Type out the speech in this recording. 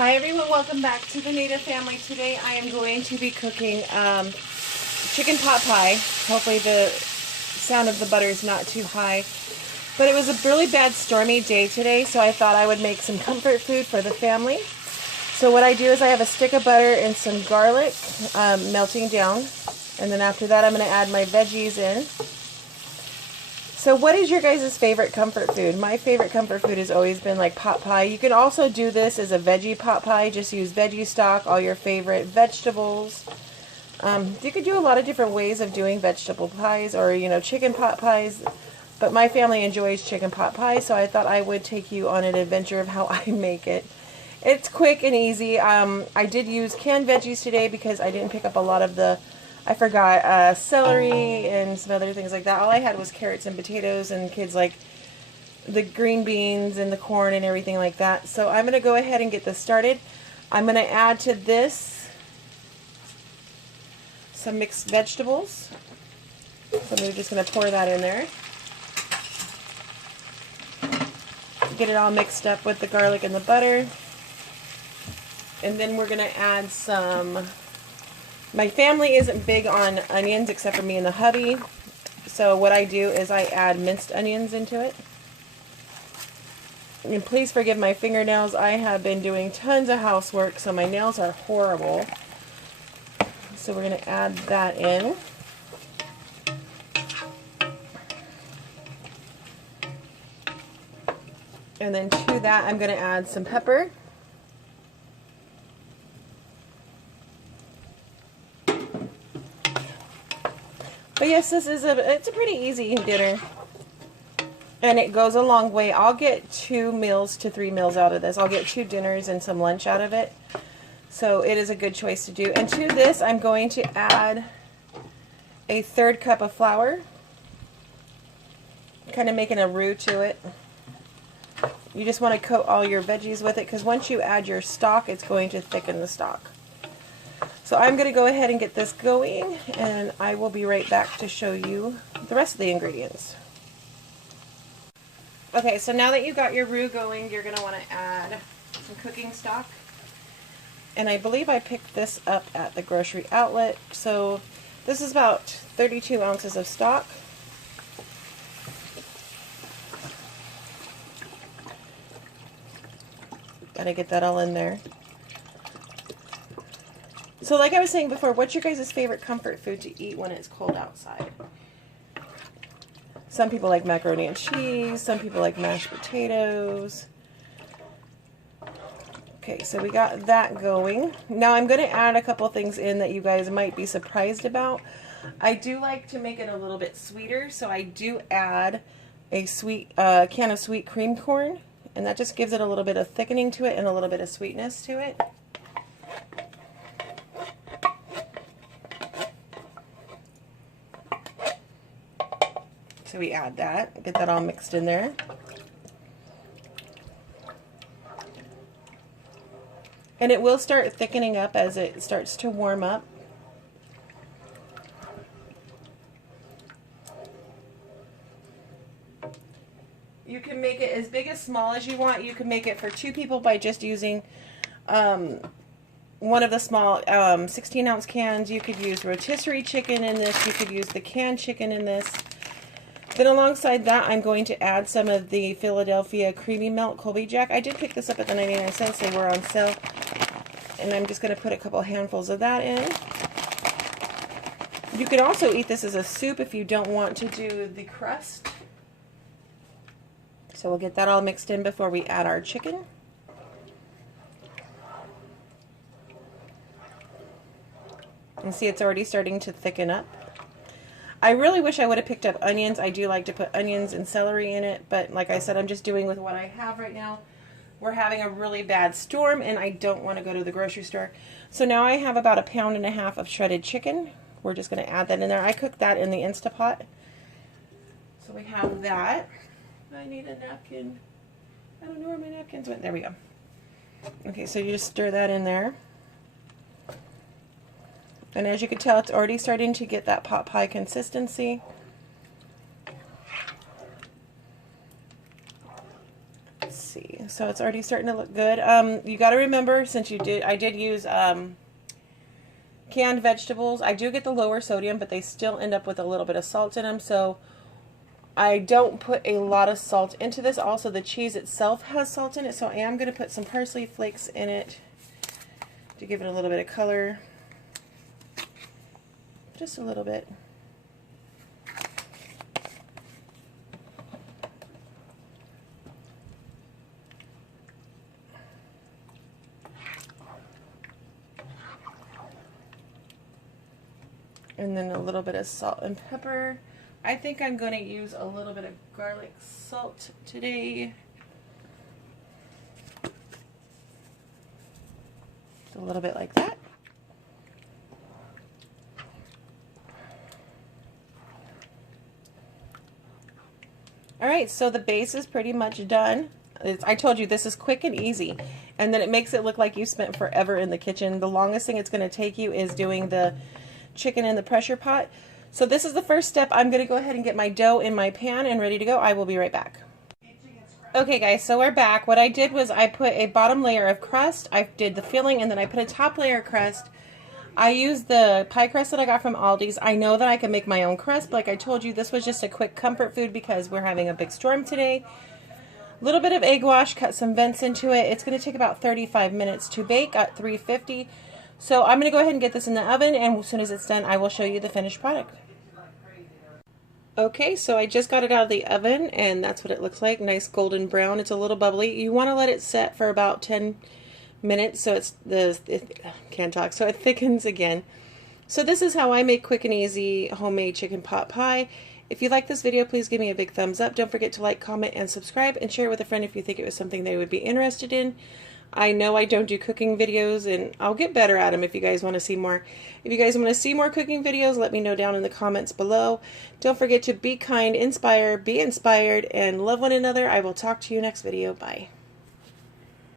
Hi everyone, welcome back to the Native Family. Today I am going to be cooking chicken pot pie. Hopefully the sound of the butter is not too high. But it was a really bad stormy day today, so I thought I would make some comfort food for the family. So what I do is I have a stick of butter and some garlic melting down. And then after that I'm going to add my veggies in. So what is your guys' favorite comfort food? My favorite comfort food has always been like pot pie. You can also do this as a veggie pot pie. Just use veggie stock, all your favorite vegetables. You could do a lot of different ways of doing vegetable pies or, chicken pot pies. But my family enjoys chicken pot pie, so I thought I would take you on an adventure of how I make it. It's quick and easy. I did use canned veggies today because I didn't pick up a lot of I forgot celery and some other things like that. All I had was carrots and potatoes, and kids like the green beans and the corn and everything like that. So I'm going to go ahead and get this started. I'm going to add to this some mixed vegetables. So I'm just going to pour that in there. Get it all mixed up with the garlic and the butter. And then we're going to add some... My family isn't big on onions except for me and the hubby. So what I do is I add minced onions into it. And please forgive my fingernails. I have been doing tons of housework, so my nails are horrible. So we're going to add that in. And then to that I'm going to add some pepper. But yes, it's a pretty easy dinner, and it goes a long way. I'll get 2 meals to 3 meals out of this. I'll get 2 dinners and some lunch out of it. So it is a good choice to do. And to this, I'm going to add a 1/3 cup of flour, kind of making a roux to it. You just want to coat all your veggies with it, because once you add your stock, it's going to thicken the stock. So I'm going to go ahead and get this going, and I will be right back to show you the rest of the ingredients. Okay, so now that you got your roux going, you're going to want to add some cooking stock. And I believe I picked this up at the grocery outlet. So this is about 32 ounces of stock. Got to get that all in there. So like I was saying before, what's your guys' favorite comfort food to eat when it's cold outside? Some people like macaroni and cheese, some people like mashed potatoes. Okay, so we got that going. Now I'm going to add a couple things in that you guys might be surprised about. I do like to make it a little bit sweeter, so I do add a can of sweet cream corn, and that just gives it a little bit of thickening to it and a little bit of sweetness to it. So we add that, get that all mixed in there. And it will start thickening up as it starts to warm up. You can make it as big as small as you want. You can make it for 2 people by just using one of the small 16-ounce cans. You could use rotisserie chicken in this. You could use the canned chicken in this. Then alongside that, I'm going to add some of the Philadelphia Creamy Melt Colby Jack. I did pick this up at the 99 cents. They were on sale. And I'm just going to put a couple handfuls of that in. You can also eat this as a soup if you don't want to do the crust. So we'll get that all mixed in before we add our chicken. And see, it's already starting to thicken up. I really wish I would have picked up onions. I do like to put onions and celery in it, but like I said, I'm just doing with what I have right now. We're having a really bad storm, and I don't want to go to the grocery store. So now I have about 1.5 pounds of shredded chicken. We're just going to add that in there. I cooked that in the Instapot. So we have that. I need a napkin. I don't know where my napkins went. There we go. Okay, so you just stir that in there. And as you can tell, it's already starting to get that pot pie consistency. Let's see. So it's already starting to look good. You got to remember, since I did use canned vegetables. I do get the lower sodium, but they still end up with a little bit of salt in them. So I don't put a lot of salt into this. Also, the cheese itself has salt in it, so I am going to put some parsley flakes in it to give it a little bit of color. Just a little bit. And then a little bit of salt and pepper. I think I'm going to use a little bit of garlic salt today. Just a little bit like that. Alright, so the base is pretty much done. I told you this is quick and easy, and then it makes it look like you spent forever in the kitchen. The longest thing it's going to take you is doing the chicken in the pressure pot. So this is the first step. I'm going to go ahead and get my dough in my pan and ready to go. I will be right back. Okay guys, so we're back. What I did was I put a bottom layer of crust, I did the filling, and then I put a top layer of crust. I used the pie crust that I got from Aldi's. I know that I can make my own crust, but like I told you, this was just a quick comfort food because we're having a big storm today. A little bit of egg wash, cut some vents into it. It's going to take about 35 minutes to bake at 350. So I'm going to go ahead and get this in the oven, and as soon as it's done, I will show you the finished product. Okay, so I just got it out of the oven, and that's what it looks like. Nice golden brown. It's a little bubbly. You want to let it set for about 10 minutes so can't talk, so it thickens again. So this is how I make quick and easy homemade chicken pot pie. If you like this video, please give me a big thumbs up. Don't forget to like, comment, and subscribe, and share it with a friend if you think it was something they would be interested in. I know I don't do cooking videos, and I'll get better at them if you guys want to see more. If you guys want to see more cooking videos, let me know down in the comments below. Don't forget to be kind, inspire, be inspired, and love one another. I will talk to you next video. Bye.